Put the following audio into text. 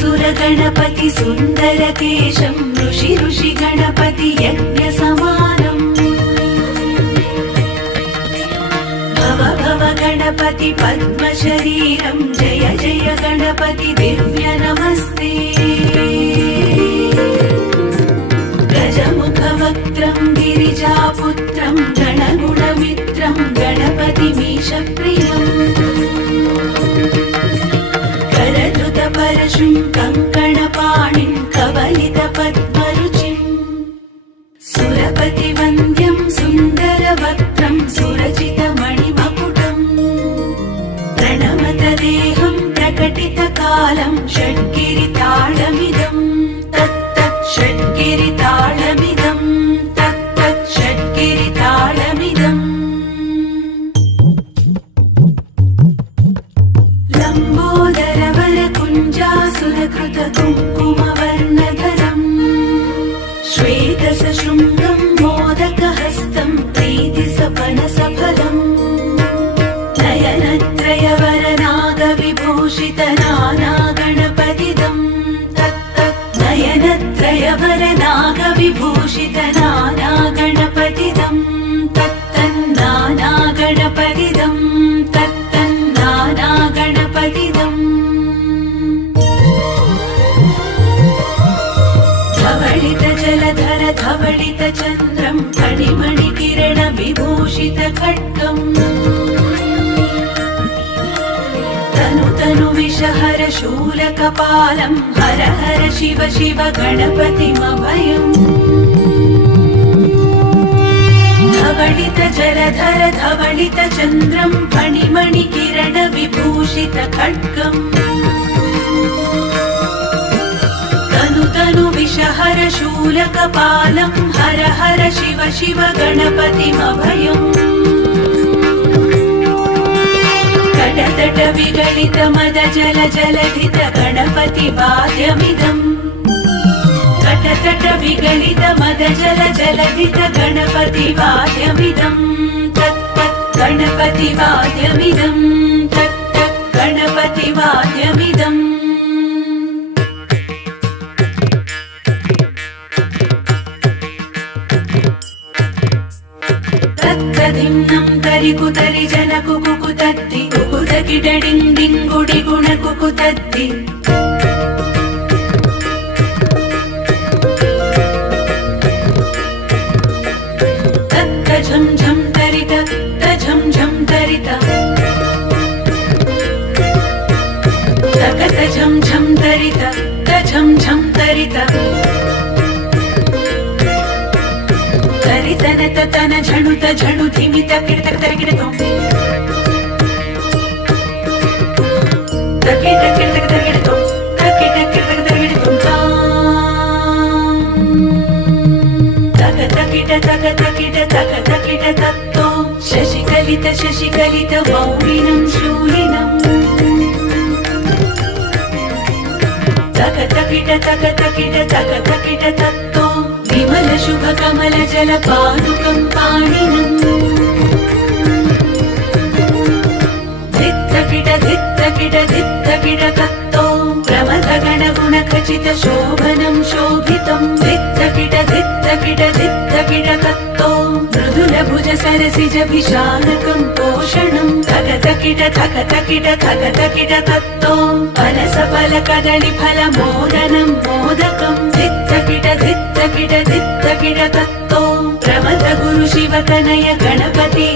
सुर गणपति सुंदर केशं ऋषि ऋषि गणपति यज्ञ समानम् भव भव गणपति पद्म शरीरं जय जय गणपति दिव्य नमस्ते गजमुख वक्त्रं गिरिजापुत्रं गणगुणमित्रं गणपतिमीश प्रियम् करधृत परशुं कंकणपाणिं कवलित पद्मरुचिं सुरपति वन्द्यं सुंदर वक्त्रं सुरचित मणिमकुटम् प्रणमत देहं प्रकटित कालं षड्गिरिताळमिदं तत्तत् षड्गिरिताळमिदं तत्तत् षड्गिरिताळमिदम् लंबोदर वरकुञ्जासुरकृत कुङ्कुमवर्णधरम् श्वेतसशृङ्गं मोदकहस्तं प्रीतिसपनसफलम् नयनत्रयवरनागविभूषित नानागणपतिदं तत्तत् नयनत्रयवरनागविभूषित नानागणपतिदं तत्तन्नानागणपतिदं तत्तन्नानागणपतिदम् धवलित जलधर धवलित चन्द्रं फणिमणि किरण विभूषित खड्गम् तनु तनु विषहर शूलकपालं हर हर शिव शिव गणपतिमभयम् धवलित जलधर धवलित चन्द्रं फणिमणि किरण विभूषित खड्गम् तनु तनु विषहर शूलकपालं हर हर शिव शिव गणपतिमभयम् कटतट विगलित मद जल जलधित गणपति वाद्यमिदम् कटतट विगलित मद जल जलधित गणपति वाद्यमिदम् तत्तत् गणपति वाद्यमिदम् तत्तत् गणपति वाद्यमिदम् तत्तदिन्नं तरिकुतरि जन कुकुतत्ति कुकुत किडडिं डिंगुडि गुण कुकुतत्ति तत्त झं झं तरित तझं झं तरित तकत झं झं तरित तझं झं तरित तरितनत तन झणुत झणु धिमित किडतक तरिकिडतों तकिट किडतक तरिकिडतों तकिट किडतक तरिकिडतों तक तकिट तक तकिट तक तकिट तत्तों शशिकलित मौलिनं शूलिनं तक तकिट तक तकिट तक तकिट तत्तों विमल शुभ कमल जल पादुकं पाणिनम् धित्तकिट धित्तकिट धित्तकिट तत्तो प्रमथ गण गुण खचित शोभनं शोभितं धित्तकिट धित्तकिट धित्तकिट तत्तो मृदुल भुज सरसिज भिषानकं पोषणं थकतकिट थकतकिट थकतकिट तत्तो पनस फल कदळि फल मोदनं मोदकं धित्तकिट धित्तकिट धित्तकिट तत्तो प्रमथ गुरु शिव तनय गणपति